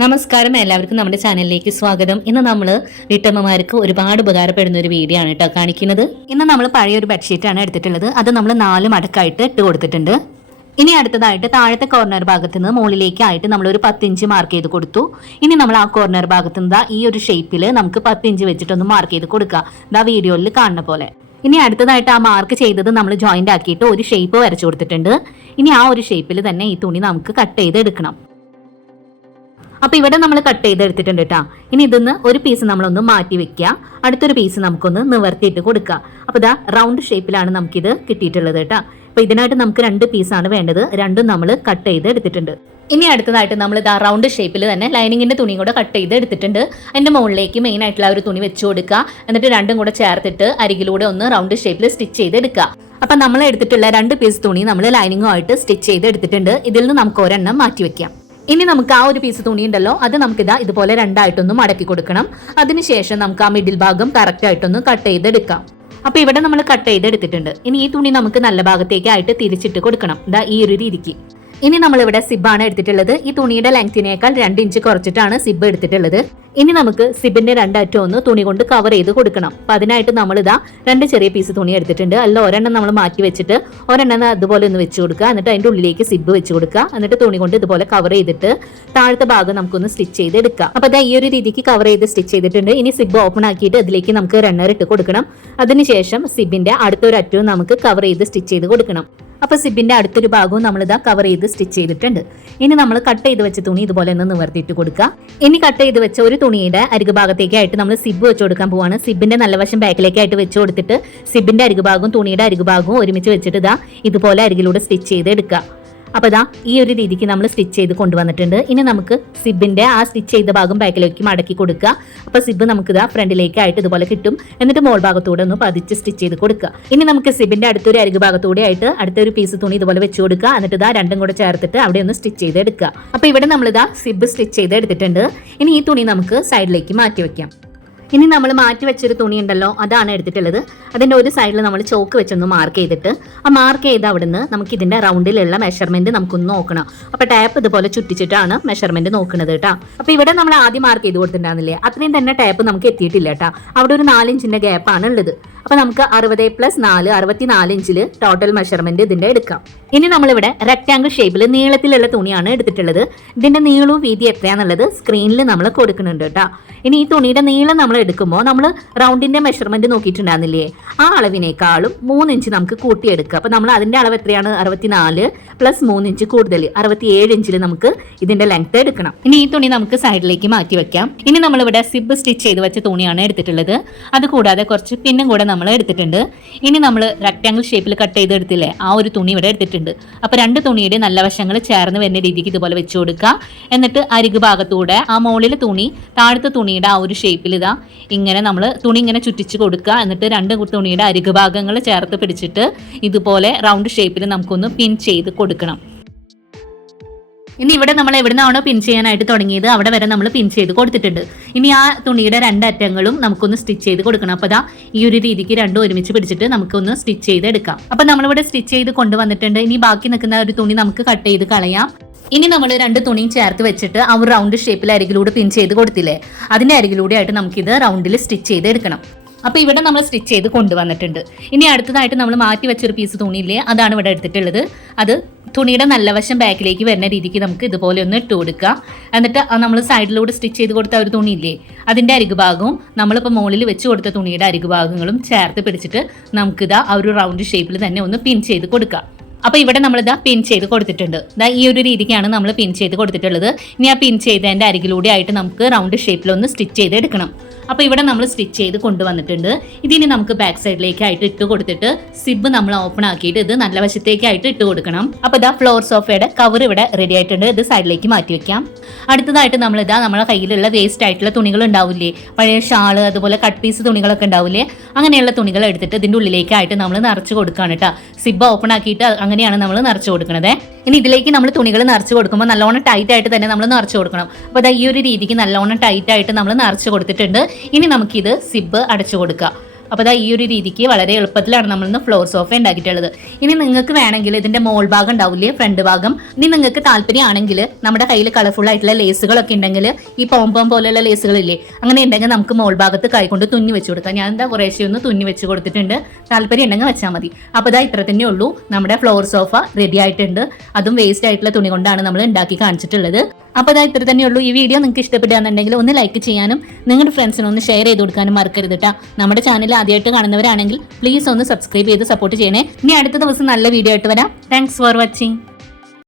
നമസ്കാരം. എല്ലാവർക്കും നമ്മുടെ ചാനലിലേക്ക് സ്വാഗതം. ഇന്ന് നമ്മൾ വീട്ടമ്മമാർക്ക് ഒരുപാട് ഉപകാരപ്പെടുന്ന ഒരു വീഡിയോ ആണ് കേട്ടോ കാണിക്കുന്നത്. ഇന്ന് നമ്മൾ പഴയ ഒരു ബെഡ്ഷീറ്റ് ആണ് എടുത്തിട്ടുള്ളത്. അത് നമ്മൾ നാല് മടക്കായിട്ട് ഇട്ട് കൊടുത്തിട്ടുണ്ട്. ഇനി അടുത്തതായിട്ട് താഴത്തെ കോർണർ ഭാഗത്ത് നിന്ന് മുകളിലേക്കായിട്ട് നമ്മൾ ഒരു പത്തിഞ്ച് മാർക്ക് ചെയ്ത് കൊടുത്തു. ഇനി നമ്മൾ ആ കോർണർ ഭാഗത്ത് നിന്ന് ഈ ഒരു ഷേപ്പിൽ നമുക്ക് പത്തിഞ്ച് വെച്ചിട്ടൊന്ന് മാർക്ക് ചെയ്ത് കൊടുക്കുക ഇതാ വീഡിയോയിൽ കാണുന്ന പോലെ. ഇനി അടുത്തതായിട്ട് ആ മാർക്ക് ചെയ്തത് നമ്മൾ ജോയിന്റ് ആക്കിയിട്ട് ഒരു ഷേപ്പ് വരച്ചു കൊടുത്തിട്ടുണ്ട്. ഇനി ആ ഒരു ഷേപ്പിൽ തന്നെ ഈ തുണി നമുക്ക് കട്ട് ചെയ്ത് എടുക്കണം അപ്പൊ ഇവിടെ നമ്മൾ കട്ട് ചെയ്ത് എടുത്തിട്ടുണ്ട് കേട്ടോ ഇനി ഇതിന്ന് ഒരു പീസ് നമ്മളൊന്ന് മാറ്റി വെക്കുക അടുത്തൊരു പീസ് നമുക്കൊന്ന് നിവർത്തിയിട്ട് കൊടുക്കുക അപ്പൊ ഇതാ റൗണ്ട് ഷേപ്പിലാണ് നമുക്കിത് കിട്ടിയിട്ടുള്ളത് കേട്ടോ അപ്പൊ ഇതിനായിട്ട് നമുക്ക് രണ്ട് പീസാണ് വേണ്ടത്. രണ്ടും നമ്മൾ കട്ട് ചെയ്ത് എടുത്തിട്ടുണ്ട് ഇനി അടുത്തതായിട്ട് നമ്മൾ ഇതാ റൗണ്ട് ഷേപ്പിൽ തന്നെ ലൈനിങ്ങിന്റെ തുണിയും കൂടെ കട്ട് ചെയ്ത് എടുത്തിട്ടുണ്ട് അതിന്റെ മുകളിലേക്ക് മെയിൻ ആയിട്ടുള്ള ഒരു തുണി വെച്ച് കൊടുക്കുക എന്നിട്ട് രണ്ടും കൂടെ ചേർത്തിട്ട് അരികിലൂടെ ഒന്ന് റൗണ്ട് ഷേപ്പിൽ സ്റ്റിച്ച് ചെയ്ത് എടുക്കുക അപ്പൊ നമ്മൾ എടുത്തിട്ടുള്ള രണ്ട് പീസ് തുണി നമ്മൾ ലൈനിങ്ങുമായിട്ട് സ്റ്റിച്ച് ചെയ്ത് എടുത്തിട്ടുണ്ട് ഇതിൽ നിന്ന് നമുക്ക് ഒരെണ്ണം മാറ്റി വെക്കാം ഇനി നമുക്ക് ആ ഒരു പീസ് തുണി ഉണ്ടല്ലോ അത് നമുക്ക് ഇതാ ഇതുപോലെ രണ്ടായിട്ടൊന്ന് മടക്കി കൊടുക്കണം. അതിനുശേഷം നമുക്ക് ആ മിഡിൽ ഭാഗം കറക്റ്റ് ആയിട്ടൊന്ന് കട്ട് ചെയ്തെടുക്കാം. അപ്പൊ ഇവിടെ നമ്മൾ കട്ട് ചെയ്തെടുത്തിട്ടുണ്ട്. ഇനി ഈ തുണി നമുക്ക് നല്ല ഭാഗത്തേക്കായിട്ട് തിരിച്ചിട്ട് കൊടുക്കണം. ഇതാ ഈ ഒരു രീതിക്ക്. ഇനി നമ്മൾ ഇവിടെ സിബാണ് എടുത്തിട്ടുള്ളത്. ഈ തുണിയുടെ ലെങ്തിനേക്കാൾ രണ്ട് ഇഞ്ച് കുറച്ചിട്ടാണ് സിബ് എടുത്തിട്ടുള്ളത്. ഇനി നമുക്ക് സിബിന്റെ രണ്ടറ്റം ഒന്ന് തുണി കൊണ്ട് കവർ ചെയ്ത് കൊടുക്കണം. അപ്പൊ അതിനായിട്ട് നമ്മൾ ഇതാ രണ്ട് ചെറിയ പീസ് തുണി എടുത്തിട്ടുണ്ട്. അല്ല ഒരെണ്ണം നമ്മൾ മാറ്റി വെച്ചിട്ട് ഒരെണ്ണം അതുപോലെ ഒന്ന് വെച്ച് കൊടുക്കുക. എന്നിട്ട് അതിന്റെ ഉള്ളിലേക്ക് സിബ് വെച്ച് കൊടുക്കുക. എന്നിട്ട് തുണി കൊണ്ട് ഇതുപോലെ കവർ ചെയ്തിട്ട് താഴത്തെ ഭാഗം നമുക്കൊന്ന് സ്റ്റിച്ച് ചെയ്ത് എടുക്കാം അപ്പോൾ അതാ ഈ ഒരു രീതിക്ക് കവർ ചെയ്ത് സ്റ്റിച്ച് ചെയ്തിട്ടുണ്ട്. ഇനി സിബ് ഓപ്പൺ ആക്കിയിട്ട് അതിലേക്ക് നമുക്ക് റണ്ണർ ഇട്ട് കൊടുക്കണം. അതിനുശേഷം സിബിന്റെ അടുത്തൊരു അറ്റവും നമുക്ക് കവർ ചെയ്ത് സ്റ്റിച്ച് ചെയ്ത് കൊടുക്കണം. അപ്പൊ സിബിന്റെ അടുത്തൊരു ഭാഗവും നമ്മൾ ഇതാ കവർ ചെയ്ത് സ്റ്റിച്ച് ചെയ്തിട്ടുണ്ട്. ഇനി നമ്മൾ കട്ട് ചെയ്ത് വെച്ച തുണി ഇതുപോലെ ഒന്ന് നിവർത്തിയിട്ട് കൊടുക്കുക. ഇനി കട്ട് ചെയ്ത് വെച്ച ഒരു തുണിയുടെ അരികു ഭാഗത്തേക്കായിട്ട് നമ്മൾ സിബ് വെച്ച് കൊടുക്കാൻ പോവാണ്. സിബിന്റെ നല്ല വശം ബാക്കിലേക്കായിട്ട് വെച്ച് കൊടുത്തിട്ട് സിബിന്റെ അരികു ഭാഗവും തുണിയുടെ അരികു ഭാഗവും ഒരുമിച്ച് വെച്ചിട്ട് ഇതാ ഇതുപോലെ അരികിലൂടെ സ്റ്റിച്ച് ചെയ്ത് എടുക്കുക. അപ്പൊ ഇതാ ഈ ഒരു രീതിക്ക് നമ്മൾ സ്റ്റിച്ച് ചെയ്ത് കൊണ്ടുവന്നിട്ടുണ്ട്. ഇനി നമുക്ക് സിബിന്റെ ആ സ്റ്റിച്ച് ചെയ്ത ഭാഗം ബാക്കിലേക്ക് മടക്കി കൊടുക്കുക. അപ്പോൾ സിബ് നമുക്ക് ഇതാ ഫ്രണ്ടിലേക്കായിട്ട് ഇതുപോലെ കിട്ടും. എന്നിട്ട് മോൾ ഭാഗത്തൂടെ ഒന്ന് പതിച്ച് സ്റ്റിച്ച് ചെയ്ത് കൊടുക്കുക. ഇനി നമുക്ക് സിബിന്റെ അടുത്തൊരു അരികു ഭാഗത്തൂടെ ആയിട്ട് അടുത്തൊരു പീസ് തുണി ഇതുപോലെ വെച്ച് കൊടുക്കുക. എന്നിട്ട് ഇതാ രണ്ടും കൂടെ ചേർത്തിട്ട് അവിടെ ഒന്ന് സ്റ്റിച്ച് ചെയ്ത് എടുക്കുക അപ്പൊ ഇവിടെ നമ്മളിതാ സിബ് സ്റ്റിച്ച് ചെയ്ത് എടുത്തിട്ടുണ്ട് ഇനി ഈ തുണി നമുക്ക് സൈഡിലേക്ക് മാറ്റി വെക്കാം. ഇനി നമ്മൾ മാറ്റി വെച്ചൊരു തുണി ഉണ്ടല്ലോ അതാണ് എടുത്തിട്ടുള്ളത്. അതിന്റെ ഒരു സൈഡിൽ നമ്മൾ ചോക്ക് വെച്ചൊന്ന് മാർക്ക് ചെയ്തിട്ട് ആ മാർക്ക് ചെയ്ത് അവിടുന്ന് നമുക്ക് ഇതിന്റെ റൗണ്ടിലുള്ള മെഷർമെന്റ് നമുക്കൊന്ന് നോക്കണം. അപ്പോൾ ടാപ്പ് ഇതുപോലെ ചുറ്റിച്ചിട്ടാണ് മെഷർമെന്റ് നോക്കുന്നത് കേട്ടോ അപ്പോൾ ഇവിടെ നമ്മൾ ആദ്യം മാർക്ക് ചെയ്ത് കൊടുത്തിട്ടുണ്ടായിരുന്നില്ലേ? അത്രയും തന്നെ ടാപ്പ് നമുക്ക് എത്തിയിട്ടില്ല കേട്ടോ അവിടെ ഒരു നാലിഞ്ചിന്റെ ഗ്യാപ്പാണ് ഉള്ളത്. അപ്പോൾ നമുക്ക് അറുപത് പ്ലസ് നാല് അറുപത്തിനാല് ഇഞ്ചിൽ ടോട്ടൽ മെഷർമെന്റ് ഇതിന്റെ എടുക്കാം. ഇനി നമ്മളിവിടെ റെക്റ്റാങ്കിൾ ഷേപ്പിൽ നീളത്തിലുള്ള തുണിയാണ് എടുത്തിട്ടുള്ളത്. ഇതിന്റെ നീളവും വീതി എത്രയാണെന്നുള്ളത് സ്ക്രീനിൽ നമ്മൾ കൊടുക്കുന്നുണ്ട് കേട്ടോ ഇനി ഈ തുണിയുടെ നീളം നമ്മൾ എടുക്കുമ്പോൾ നമ്മൾ റൗണ്ടിന്റെ മെഷർമെന്റ് നോക്കിയിട്ടുണ്ടായിരുന്നില്ലേ? ആ അളവിനേക്കാളും മൂന്ന് ഇഞ്ച് നമുക്ക് കൂട്ടിയെടുക്കുക. അപ്പൊ നമ്മൾ അതിന്റെ അളവ് എത്രയാണ്? അറുപത്തിനാല് പ്ലസ് മൂന്ന് ഇഞ്ച് കൂടുതൽ. അറുപത്തിയേഴ് ഇഞ്ചിൽ നമുക്ക് ഇതിന്റെ ലെങ്ത് എടുക്കണം. ഇനി ഈ തുണി നമുക്ക് സൈഡിലേക്ക് മാറ്റി വെക്കാം. ഇനി നമ്മൾ ഇവിടെ സിബ് സ്റ്റിച്ച് ചെയ്ത് വെച്ച തുണിയാണ് എടുത്തിട്ടുള്ളത്. അത് കൂടാതെ കുറച്ച് പിന്നും കൂടെ നമ്മൾ എടുത്തിട്ടുണ്ട്. ഇനി നമ്മൾ റെക്ടാംഗിൾ ഷേപ്പിൽ കട്ട് ചെയ്ത് എടുത്തില്ലേ ആ ഒരു തുണി ഇവിടെ എടുത്തിട്ടുണ്ട്. അപ്പൊ രണ്ട് തുണിയുടെ നല്ല വശങ്ങൾ ചേർന്ന് വരുന്ന രീതിക്ക് ഇതുപോലെ വെച്ച് കൊടുക്കുക. എന്നിട്ട് അരികു ഭാഗത്തൂടെ ആ മുകളിൽ തുണി താഴത്തെ തുണിയുടെ ആ ഒരു ഷേപ്പിൽ ഇതാ ഇങ്ങനെ നമ്മൾ തുണി ഇങ്ങനെ ചുറ്റിച്ച് കൊടുക്കുക. എന്നിട്ട് രണ്ട് തുണിയുടെ അരികു ഭാഗങ്ങൾ ചേർത്ത് പിടിച്ചിട്ട് ഇതുപോലെ റൗണ്ട് ഷേപ്പിൽ നമുക്കൊന്ന് പിൻ ചെയ്ത് കൊടുക്കണം. ഇനി ഇവിടെ നമ്മൾ എവിടുന്നാണോ പിൻ ചെയ്യാനായിട്ട് തുടങ്ങിയത് അവിടെ വരെ നമ്മൾ പിൻ ചെയ്ത് കൊടുത്തിട്ടുണ്ട്. ഇനി ആ തുണിയുടെ രണ്ട് രണ്ടറ്റങ്ങളും നമുക്കൊന്ന് സ്റ്റിച്ച് ചെയ്ത് കൊടുക്കണം. അപ്പോൾ അതാ ഈ ഒരു രീതിക്ക് രണ്ടും ഒരുമിച്ച് പിടിച്ചിട്ട് നമുക്കൊന്ന് സ്റ്റിച്ച് ചെയ്ത് എടുക്കാം അപ്പോൾ നമ്മളിവിടെ സ്റ്റിച്ച് ചെയ്ത് കൊണ്ടുവന്നിട്ടുണ്ട്. ഇനി ബാക്കി നിൽക്കുന്ന ഒരു തുണി നമുക്ക് കട്ട് ചെയ്ത് കളയാം. ഇനി നമ്മൾ രണ്ട് തുണിയും ചേർത്ത് വെച്ചിട്ട് ആ ഒരു റൗണ്ട് ഷേപ്പിൽ അരികിലൂടെ പിൻ ചെയ്ത് കൊടുത്തില്ലേ? അതിന്റെ അരികിലൂടെ ആയിട്ട് നമുക്കിത് റൗണ്ടിൽ സ്റ്റിച്ച് ചെയ്ത് എടുക്കണം. അപ്പൊ ഇവിടെ നമ്മൾ സ്റ്റിച്ച് ചെയ്ത് കൊണ്ടുവന്നിട്ടുണ്ട്. ഇനി അടുത്തതായിട്ട് നമ്മൾ മാറ്റി വെച്ചൊരു പീസ് തുണിയില്ലേ അതാണ് ഇവിടെ എടുത്തിട്ടുള്ളത്. അത് തുണിയുടെ നല്ല വശം ബാക്കിലേക്ക് വരുന്ന രീതിക്ക് നമുക്ക് ഇതുപോലെ ഒന്ന് ഇട്ട് കൊടുക്കുക എന്നിട്ട് നമ്മൾ സൈഡിലൂടെ സ്റ്റിച്ച് ചെയ്ത് കൊടുത്ത ഒരു തുണിയില്ലേ അതിന്റെ അരികുഭാഗവും നമ്മളിപ്പോൾ മുകളിൽ വെച്ച് കൊടുത്ത തുണിയുടെ അരികുഭാഗങ്ങളും ചേർത്ത് പിടിച്ചിട്ട് നമുക്കിതാ ആ ഒരു റൗണ്ട് ഷേപ്പിൽ തന്നെ ഒന്ന് പിൻ ചെയ്ത് കൊടുക്കാം. അപ്പൊ ഇവിടെ നമ്മൾ ഇതാ പിൻ ചെയ്ത് കൊടുത്തിട്ടുണ്ട്. ഇതാ ഈ ഒരു രീതിക്കാണ് നമ്മൾ പിൻ ചെയ്ത് കൊടുത്തിട്ടുള്ളത്. ഇനി ആ പിൻ ചെയ്തതിന്റെ അരികിലൂടെ ആയിട്ട് നമുക്ക് റൗണ്ട് ഷേപ്പിൽ ഒന്ന് സ്റ്റിച്ച് ചെയ്ത് എടുക്കണം അപ്പൊ ഇവിടെ നമ്മൾ സ്റ്റിച്ച് ചെയ്ത് കൊണ്ടുവന്നിട്ടുണ്ട്. ഇതിനി നമുക്ക് ബാക്ക് സൈഡിലേക്കായിട്ട് ഇട്ട് കൊടുത്തിട്ട് സിബ് നമ്മൾ ഓപ്പൺ ആക്കിയിട്ട് ഇത് നല്ല വശത്തേക്കായിട്ട് ഇട്ട് കൊടുക്കണം. അപ്പോൾ ഇതാ ഫ്ലോർ സോഫയുടെ കവർ ഇവിടെ റെഡി ആയിട്ടുണ്ട്. ഇത് സൈഡിലേക്ക് മാറ്റി വെക്കാം. അടുത്തതായിട്ട് നമ്മൾ ഇതാ നമ്മുടെ കയ്യിലുള്ള വേസ്റ്റ് ആയിട്ടുള്ള തുണികൾ ഉണ്ടാവില്ലേ? പഴയ ഷാൾ അതുപോലെ കട്ട് പീസ് തുണികളൊക്കെ ഉണ്ടാവില്ലേ? അങ്ങനെയുള്ള തുണികൾ എടുത്തിട്ട് ഇതിന്റെ ഉള്ളിലേക്കായിട്ട് നമ്മൾ നിറച്ച് കൊടുക്കുകയാണ് കേട്ടോ. സിബ് ഓപ്പൺ ആക്കിയിട്ട് അങ്ങനെയാണ് നമ്മൾ നിറച്ച് കൊടുക്കുന്നത് ഇനി ഇതിലേക്ക് നമ്മൾ തുണികൾ നിറച്ച് കൊടുക്കുമ്പോൾ നല്ലോണം ടൈറ്റ് ആയിട്ട് തന്നെ നമ്മൾ നിറച്ച് കൊടുക്കണം. അപ്പോൾ അതാ ഈ ഒരു രീതിക്ക് നല്ലോണം ടൈറ്റ് ആയിട്ട് നമ്മൾ നിറച്ച് കൊടുത്തിട്ടുണ്ട്. ഇനി നമുക്കിത് സിബ് അടച്ചു കൊടുക്കുക അപ്പോൾ അതാ ഈ ഒരു രീതിക്ക് വളരെ എളുപ്പത്തിലാണ് നമ്മൾ ഇന്ന് ഫ്ലോർ സോഫ ഉണ്ടാക്കിയിട്ടുള്ളത്. ഇനി നിങ്ങൾക്ക് വേണമെങ്കിൽ ഇതിന്റെ മോൾ ഭാഗം ഉണ്ടാവില്ലേ? ഫ്രണ്ട് ഭാഗം. ഇനി നിങ്ങൾക്ക് താല്പര്യമാണെങ്കിൽ നമ്മുടെ കയ്യിൽ കളർഫുൾ ആയിട്ടുള്ള ലേസുകളൊക്കെ ഉണ്ടെങ്കിൽ ഈ പോംപോം പോലെയുള്ള ലേസുകളില്ലേ അങ്ങനെ ഉണ്ടെങ്കിൽ നമുക്ക് മോൾ ഭാഗത്ത് കൈകൊണ്ട് തുന്നി വെച്ച് കൊടുക്കാം. ഞാൻ എന്താ കുറേശ്ശെ ഒന്ന് തുന്നി വെച്ച് കൊടുത്തിട്ടുണ്ട്. താല്പര്യം ഉണ്ടെങ്കിൽ വെച്ചാൽ മതി. അപ്പോൾ ഇതാ ഇത്ര തന്നെ ഉള്ളൂ. നമ്മുടെ ഫ്ലോർ സോഫ റെഡി ആയിട്ടുണ്ട്. അതും വേസ്റ്റ് ആയിട്ടുള്ള തുണി കൊണ്ടാണ് നമ്മൾ ഉണ്ടാക്കി കാണിച്ചിട്ടുള്ളത്. അപ്പോൾ അതാ ഇത്ര തന്നെ ഉള്ളൂ. ഈ വീഡിയോ നിങ്ങൾക്ക് ഇഷ്ടപ്പെടുകയാണെന്നുണ്ടെങ്കിൽ ഒന്ന് ലൈക്ക് ചെയ്യാനും നിങ്ങളുടെ ഫ്രണ്ട്സിനൊന്ന് ഷെയർ ചെയ്ത് കൊടുക്കാനും മറക്കരുത് കേട്ടോ നമ്മുടെ ചാനൽ ആദ്യമായിട്ട് കാണുന്നവരാണെങ്കിൽ പ്ലീസ് ഒന്ന് സബ്സ്ക്രൈബ് ചെയ്ത് സപ്പോർട്ട് ചെയ്യണേ. ഇനി അടുത്ത ദിവസം നല്ല വീഡിയോ ആയിട്ട് വരാം. Thanks for watching